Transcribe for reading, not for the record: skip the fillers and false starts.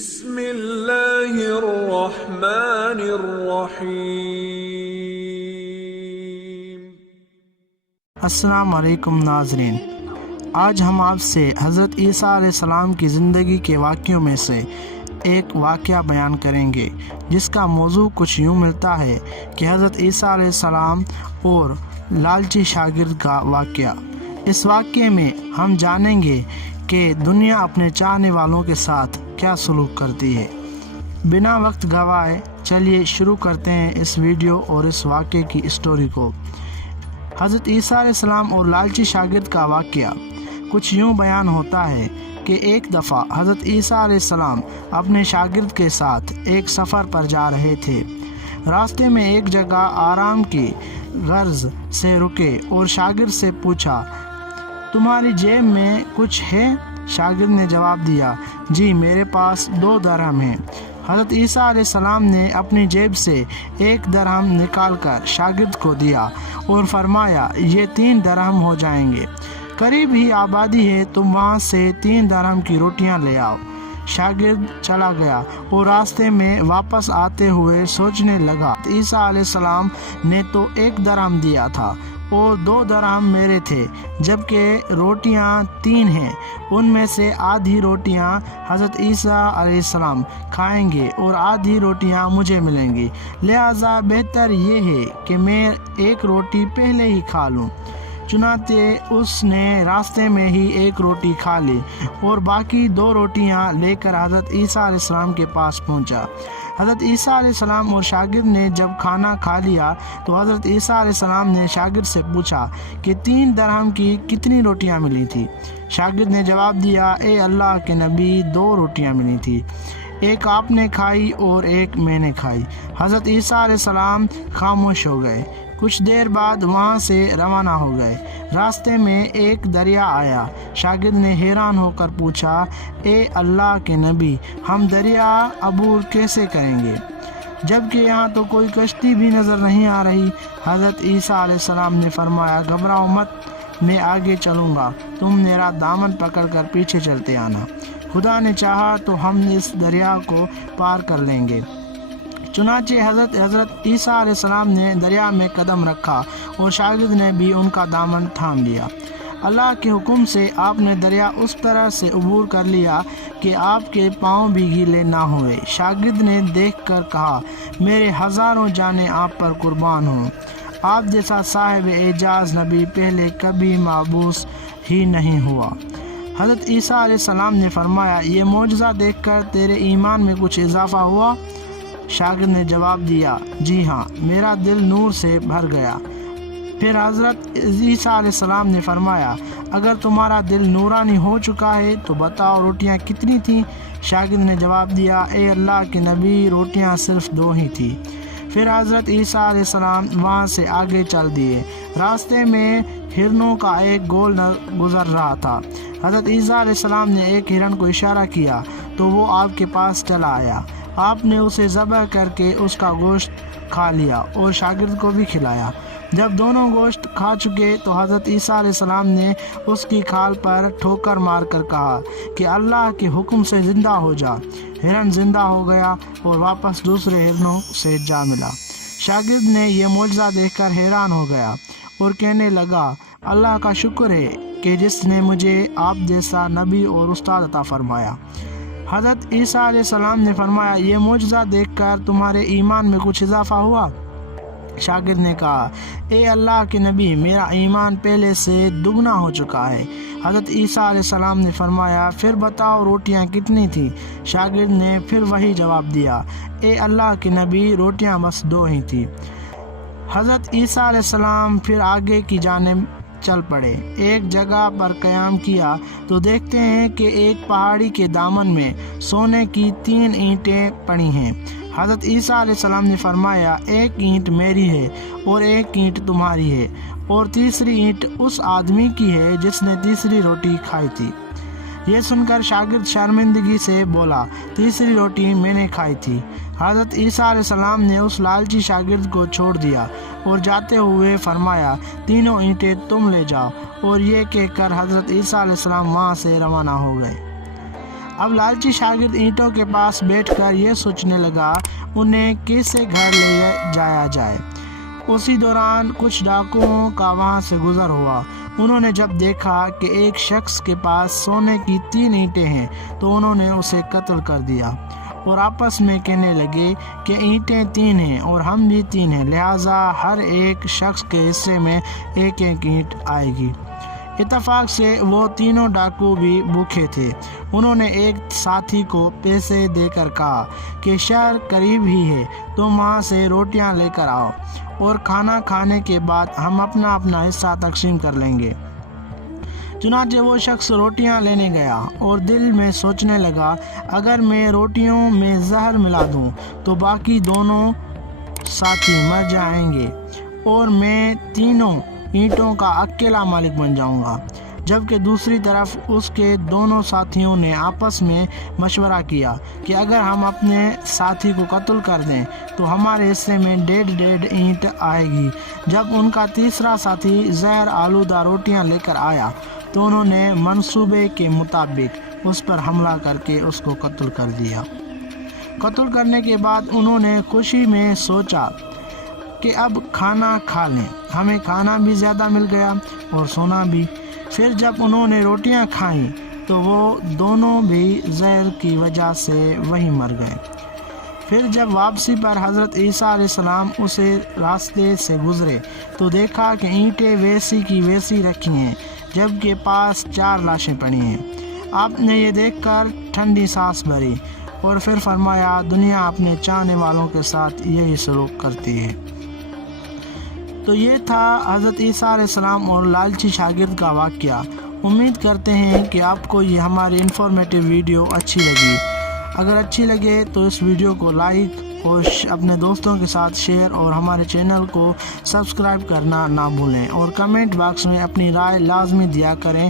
بسم اللہ الرحمن الرحیم۔ السلام علیکم ناظرین، آج ہم آپ سے حضرت عیسیٰ علیہ السلام کی زندگی کے واقعوں میں سے ایک واقعہ بیان کریں گے، جس کا موضوع کچھ یوں ملتا ہے کہ حضرت عیسیٰ علیہ السلام اور لالچی شاگرد کا واقعہ۔ اس واقعے میں ہم جانیں گے کہ دنیا اپنے چاہنے والوں کے ساتھ کیا سلوک کرتی ہے۔ بنا وقت گوائے چلیے شروع کرتے ہیں اس ویڈیو اور اس واقعے کی اسٹوری کو۔ حضرت عیسیٰ علیہ السلام اور لالچی شاگرد کا واقعہ کچھ یوں بیان ہوتا ہے کہ ایک دفعہ حضرت عیسیٰ علیہ السلام اپنے شاگرد کے ساتھ ایک سفر پر جا رہے تھے۔ راستے میں ایک جگہ آرام کی غرض سے رکے اور شاگرد سے پوچھا، تمہاری جیب میں کچھ ہے؟ شاگرد نے جواب دیا، جی میرے پاس 2 درہم ہیں۔ حضرت عیسیٰ علیہ السلام نے اپنی جیب سے 1 درہم نکال کر شاگرد کو دیا اور فرمایا، یہ 3 درہم ہو جائیں گے، قریب ہی آبادی ہے، تم وہاں سے 3 درہم کی روٹیاں لے آؤ۔ شاگرد چلا گیا اور راستے میں واپس آتے ہوئے سوچنے لگا، عیسیٰ علیہ السلام نے تو 1 درہم دیا تھا اور 2 درہم میرے تھے، جبکہ روٹیاں 3 ہیں، ان میں سے آدھی روٹیاں حضرت عیسیٰ علیہ السلام کھائیں گے اور آدھی روٹیاں مجھے ملیں گی، لہٰذا بہتر یہ ہے کہ میں 1 روٹی پہلے ہی کھا لوں۔ چنانچہ اس نے راستے میں ہی 1 روٹی کھا لی اور باقی 2 روٹیاں لے کر حضرت عیسیٰ علیہ السلام کے پاس پہنچا۔ حضرت عیسیٰ علیہ السلام اور شاگرد نے جب کھانا کھا لیا تو حضرت عیسیٰ علیہ السلام نے شاگرد سے پوچھا کہ 3 درہم کی کتنی روٹیاں ملی تھی؟ شاگرد نے جواب دیا، اے اللہ کے نبی، 2 روٹیاں ملی تھی، 1 آپ نے کھائی اور 1 میں نے کھائی۔ حضرت عیسیٰ علیہ السلام خاموش ہو گئے۔ کچھ دیر بعد وہاں سے روانہ ہو گئے۔ راستے میں ایک دریا آیا۔ شاگرد نے حیران ہو کر پوچھا، اے اللہ کے نبی، ہم دریا عبور کیسے کریں گے، جبکہ یہاں تو کوئی کشتی بھی نظر نہیں آ رہی؟ حضرت عیسیٰ علیہ السلام نے فرمایا، گھبراؤ مت، میں آگے چلوں گا، تم میرا دامن پکڑ کر پیچھے چلتے آنا، خدا نے چاہا تو ہم اس دریا کو پار کر لیں گے۔ چنانچہ حضرت عیسیٰ علیہ السلام نے دریا میں قدم رکھا اور شاگرد نے بھی ان کا دامن تھام لیا۔ اللہ کے حکم سے آپ نے دریا اس طرح سے عبور کر لیا کہ آپ کے پاؤں بھی گیلے نہ ہوئے۔ شاگرد نے دیکھ کر کہا، میرے ہزاروں جانیں آپ پر قربان ہوں، آپ جیسا صاحب اعجاز نبی پہلے کبھی مبعوث ہی نہیں ہوا۔ حضرت عیسیٰ علیہ السلام نے فرمایا، یہ معجزہ دیکھ کر تیرے ایمان میں کچھ اضافہ ہوا؟ شاگرد نے جواب دیا، جی ہاں، میرا دل نور سے بھر گیا۔ پھر حضرت عیسیٰ علیہ السلام نے فرمایا، اگر تمہارا دل نورانی ہو چکا ہے تو بتاؤ روٹیاں کتنی تھیں؟ شاگرد نے جواب دیا، اے اللہ کے نبی، روٹیاں صرف 2 ہی تھیں۔ پھر حضرت عیسیٰ علیہ السلام وہاں سے آگے چل دیے۔ راستے میں ہرنوں کا ایک گول گزر رہا تھا۔ حضرت عیسیٰ علیہ السلام نے ایک ہرن کو اشارہ کیا تو وہ آپ کے پاس چلا آیا۔ آپ نے اسے ذبح کر کے اس کا گوشت کھا لیا اور شاگرد کو بھی کھلایا۔ جب دونوں گوشت کھا چکے تو حضرت عیسیٰ علیہ السلام نے اس کی کھال پر ٹھوکر مار کر کہا کہ اللہ کے حکم سے زندہ ہو جا۔ ہرن زندہ ہو گیا اور واپس دوسرے ہرنوں سے جا ملا۔ شاگرد نے یہ معجزہ دیکھ کر حیران ہو گیا اور کہنے لگا، اللہ کا شکر ہے کہ جس نے مجھے آپ جیسا نبی اور استاد عطا فرمایا۔ حضرت عیسیٰ علیہ السلام نے فرمایا، یہ معجزہ دیکھ کر تمہارے ایمان میں کچھ اضافہ ہوا؟ شاگرد نے کہا، اے اللہ کے نبی، میرا ایمان پہلے سے دگنا ہو چکا ہے۔ حضرت عیسیٰ علیہ السلام نے فرمایا، پھر بتاؤ روٹیاں کتنی تھیں؟ شاگرد نے پھر وہی جواب دیا، اے اللہ کے نبی، روٹیاں بس 2 ہی تھیں۔ حضرت عیسیٰ علیہ السلام پھر آگے کی جانب چل پڑے۔ ایک جگہ پر قیام کیا تو دیکھتے ہیں کہ ایک پہاڑی کے دامن میں سونے کی 3 اینٹیں پڑی ہیں۔ حضرت عیسیٰ علیہ السلام نے فرمایا، 1 اینٹ میری ہے اور 1 اینٹ تمہاری ہے اور تیسری اینٹ اس آدمی کی ہے جس نے تیسری روٹی کھائی تھی۔ یہ سن کر شاگرد شرمندگی سے بولا، تیسری روٹی میں نے کھائی تھی۔ حضرت عیسیٰ علیہ السلام نے اس لالچی شاگرد کو چھوڑ دیا اور جاتے ہوئے فرمایا، 3 اینٹیں تم لے جاؤ، اور یہ کہہ کر حضرت عیسیٰ علیہ السلام وہاں سے روانہ ہو گئے۔ اب لالچی شاگرد اینٹوں کے پاس بیٹھ کر یہ سوچنے لگا انہیں کیسے گھر لے جایا جائے۔ اسی دوران کچھ ڈاکوؤں کا وہاں سے گزر ہوا۔ انہوں نے جب دیکھا کہ ایک شخص کے پاس سونے کی 3 اینٹیں ہیں تو انہوں نے اسے قتل کر دیا اور آپس میں کہنے لگے کہ اینٹیں 3 ہیں اور ہم بھی 3 ہیں، لہٰذا ہر ایک شخص کے حصے میں ایک ایک اینٹ آئے گی۔ اتفاق سے وہ تینوں ڈاکو بھی بھوکے تھے۔ انہوں نے ایک ساتھی کو پیسے دے کر کہا کہ شہر قریب ہی ہے، تم وہاں سے روٹیاں لے کر آؤ اور کھانا کھانے کے بعد ہم اپنا اپنا حصہ تقسیم کر لیں گے۔ چنانچہ وہ شخص روٹیاں لینے گیا اور دل میں سوچنے لگا اگر میں روٹیوں میں زہر ملا دوں تو باقی دونوں ساتھی مر جائیں گے اور میں تینوں اینٹوں کا اکیلا مالک بن جاؤں گا۔ جبکہ دوسری طرف اس کے دونوں ساتھیوں نے آپس میں مشورہ کیا کہ اگر ہم اپنے ساتھی کو قتل کر دیں تو ہمارے حصے میں 1.5 اینٹ آئے گی۔ جب ان کا تیسرا ساتھی زہر آلودہ روٹیاں لے کر آیا تو انہوں نے منصوبے کے مطابق اس پر حملہ کر کے اس کو قتل کر دیا۔ قتل کرنے کے بعد انہوں نے خوشی میں سوچا کہ اب کھانا کھا لیں، ہمیں کھانا بھی زیادہ مل گیا اور سونا بھی۔ پھر جب انہوں نے روٹیاں کھائیں تو وہ دونوں بھی زہر کی وجہ سے وہیں مر گئے۔ پھر جب واپسی پر حضرت عیسیٰ علیہ السلام اسے راستے سے گزرے تو دیکھا کہ اینٹیں ویسی کی ویسی رکھی ہیں جبکہ پاس 4 لاشیں پڑی ہیں۔ آپ نے یہ دیکھ کر ٹھنڈی سانس بھری اور پھر فرمایا دنیا اپنے چاہنے والوں کے ساتھ یہی سلوک کرتی ہے۔ تو یہ تھا حضرت عیسیٰ علیہ السلام اور لالچی شاگرد کا واقعہ۔ امید کرتے ہیں کہ آپ کو یہ ہماری انفارمیٹیو ویڈیو اچھی لگی۔ اگر اچھی لگے تو اس ویڈیو کو لائک اور اپنے دوستوں کے ساتھ شیئر اور ہمارے چینل کو سبسکرائب کرنا نہ بھولیں اور کمنٹ باکس میں اپنی رائے لازمی دیا کریں